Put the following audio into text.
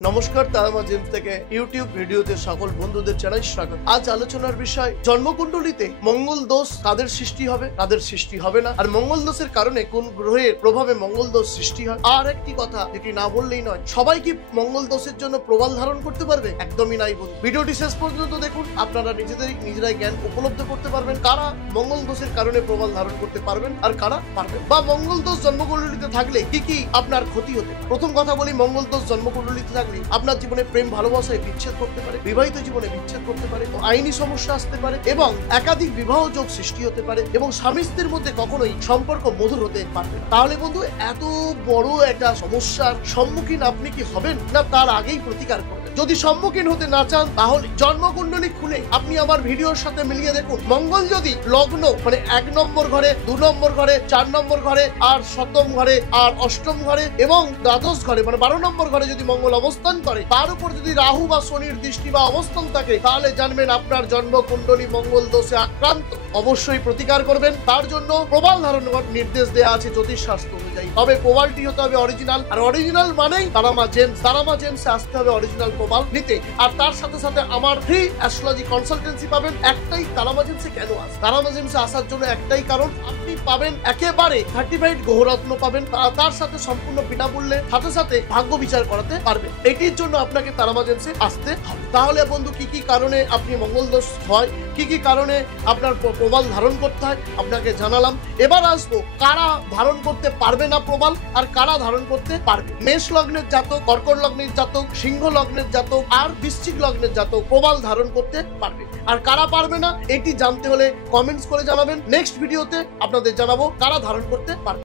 নমস্কার, তারামা জিম থেকে ইউটিউব ভিডিওতে সকল বন্ধুদের জানাই স্বাগত। আজ আলোচনার বিষয় জন্মকুণ্ডলিতে মঙ্গল দোষ কাদের সৃষ্টি হবে, কাদের সৃষ্টি হবে না, আর মঙ্গল দোষের কারণে কোন গ্রহের প্রভাবে মঙ্গল দোষ সৃষ্টি হয়। আর একটি কথা যেটি না বললেই নয়, সবাই কি মঙ্গল দোষের জন্য প্রবল ধারণ করতে পারবে? একদমই নাই বন্ধু। ভিডিওটি শেষ পর্যন্ত দেখুন, আপনারা নিজেরাই জ্ঞান উপলব্ধ করতে পারবেন কারা মঙ্গল দোষের কারণে প্রবল ধারণ করতে পারবেন আর কারা পারবেন, বা মঙ্গল দোষ জন্মকুণ্ডলিতে থাকলে কি কি আপনার ক্ষতি হতে। প্রথম কথা বলি, মঙ্গল দোষ জন্মকুণ্ডলিতে থাকলে আপনার জীবনে প্রেম ভালোবাসায় বিচ্ছেদ করতে পারে, বিবাহিত জীবনে বিচ্ছেদ করতে পারে, আইনি সমস্যা আসতে পারে এবং একাধিক বিবাহ যোগ সৃষ্টি হতে পারে এবং স্বামী স্ত্রীর মধ্যে কখনোই সম্পর্ক মধুর হতে পারবে না। তাহলে বন্ধু, এত বড় একটা সমস্যার সম্মুখীন আপনি কি হবেন না তার আগেই প্রতিকার করবেন? যদি সম্মুখীন হতে না চান তাহলে জন্মকুণ্ডলী খুলে আপনি আমার ভিডিওর সাথে মিলিয়ে দেখুন। মঙ্গল যদি লগ্ন মানে 1 নম্বর ঘরে, 2 নম্বর ঘরে, 4 নম্বর ঘরে, আর 7ম ঘরে, আর 8ম ঘরে এবং দ্বাদশ ঘরে মানে 12 নম্বর ঘরে যদি মঙ্গল অবস্থান করে, তার উপর যদি রাহু বা শনির দৃষ্টি বা অবস্থান থাকে, তাহলে জানবেন আপনার জন্মকুণ্ডলী মঙ্গল দোষে আক্রান্ত। অবশ্যই প্রতিকার করবেন। তার জন্য প্রবাল ধারণ নির্দেশ দেওয়া আছে জ্যোতিষ শাস্ত্র অনুযায়ী। তবে প্রবালটি হতে হবে অরিজিনাল, আর অরিজিনাল মানেই তারামা জেমসে আসতে হবে অরিজিনাল প্রবাল নিতে। আর তার সাথে সাথে আমার ফ্রি অ্যাস্ট্রোলজি কনসালটেন্সি পাবেন। একটাই তারামা জেমসে কেন আসে, তারামা জেমসে আসার জন্য একটাই কারণ, আপনি পাবেন একেবারে সার্টিফাইড গ্রহরত্ন পাবেন, তার সাথে সম্পূর্ণ বিনামূল্যে সাথে সাথে ভাগ্য বিচার করাতে পারবেন। এটির জন্য আপনাকে তারামা জেমসে আসতে হবে। তাহলে বন্ধু, কি কি কারণে আপনি মঙ্গল দোষ হয়, কি কি কারণে আপনার প্রবাল ধারণ করতে হয় আপনাকে জানালাম। এবার আসবো কারা ধারণ করতে পারবে না প্রবাল আর কারা ধারণ করতে পারবে। মেষ লগ্নের জাতক, কর্কট লগ্নের জাতক, সিংহ লগ্নের জাতক আর বৃশ্চিক লগ্নের জাতক প্রবাল ধারণ করতে পারবে। আর কারা পারবে না এটি জানতে হলে কমেন্টস করে জানাবেন। নেক্সট ভিডিওতে আপনাদের জানাবো কারা ধারণ করতে পারবে।